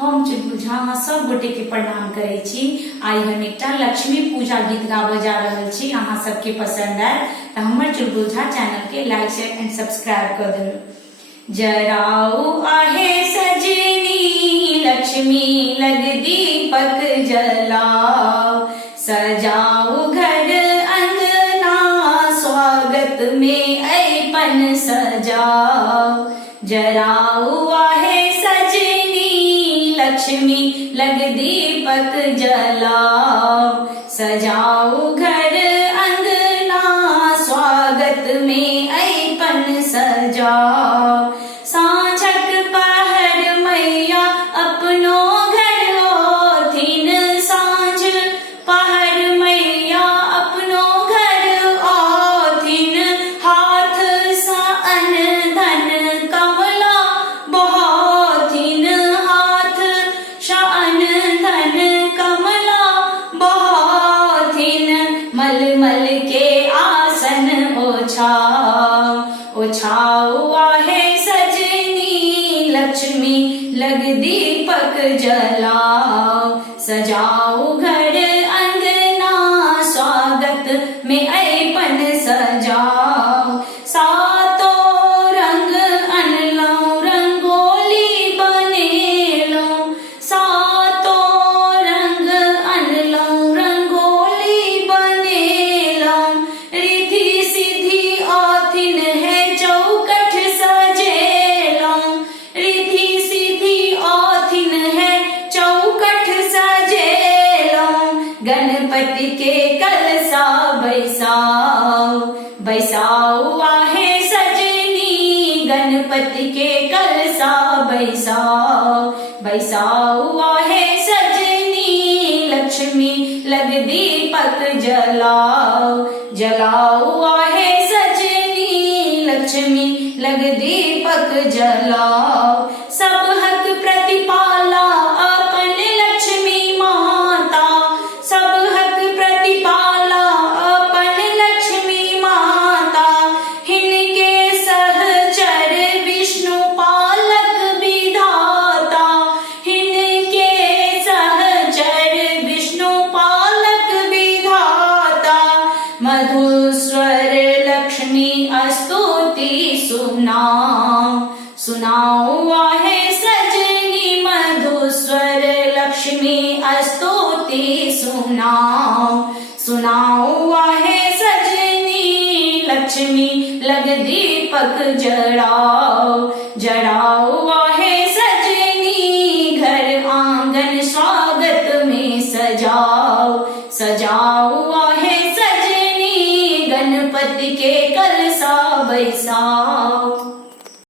हम चुलबुल झा सब गोटे के प्रणाम करे छी। आई हम एकटा लक्ष्मी पूजा गीत गाबे जा रहल छी, अहाँ सबके पसंद आए तो हमर चुलबुल झा चैनल के लाइक शेयर एंड सब्सक्राइब कर देना। जराऊ आहे सजनी लक्ष्मी लग दीपक जलाओ, सजाओ घर अंगना स्वागत में ऐपन सजाओ। जराऊ आहे सजनी लक्ष्मी लग दीपक जलाओ, सजाओ घर अंगना स्वागत में ऐपन सजाओ। सांझक पहर मैया अपनो घर ओथिन, सांझ पहर मैया अपनो घर ओथिन। हाथ सा अन्न धन कमला बहोथिन, हाथ सा अन्न धन कमला बहोथिन। मल मल के आसन ओछाओ, ओछाओ आहे सजनी लक्ष्मी लग दीपक जलाओ, सजाओ घर अंगना स्वागत में ऐपन सजाओ। सातो रंग अनलो रंगोली बनेलो, सातो रंग अनलो रंगोली बनेलो। रिधि सिद्धि ओथिन है चौकठ सजेलो, रिधि सिद्धि ओथिन है चौकठ सजेलो। गणपति के कलसा बैसाओ, बैसाओ आहे सजनी गणपति के कलसा बैसाओ, बैसाओ आहे सजनी लक्ष्मी लग दीपक जलाओ, जलाओ आहे सजनी लक्ष्मी लग दीपक जलाओ। सब हक प्रतिपाला अपन लक्ष्मी माता, सब हक प्रतिपाला अपन लक्ष्मी माता। हिनके सहचर विष्णु पालक विधाता, हिनके सहचर विष्णु पालक विधाता। मधुर स्वर लक्ष्मी स्तुति सुनाओ, सुनाओ आहे सजनी मधुर स्वर लक्ष्मी स्तुति सुनाओ, सुनाओ आहे सजनी लक्ष्मी लग दीपक जलाओ, जलाओ आहे सजनी घर आंगन स्वागत में सजाओ, सजाओ आहे सजनी गणपति के कलसा बैसाओ।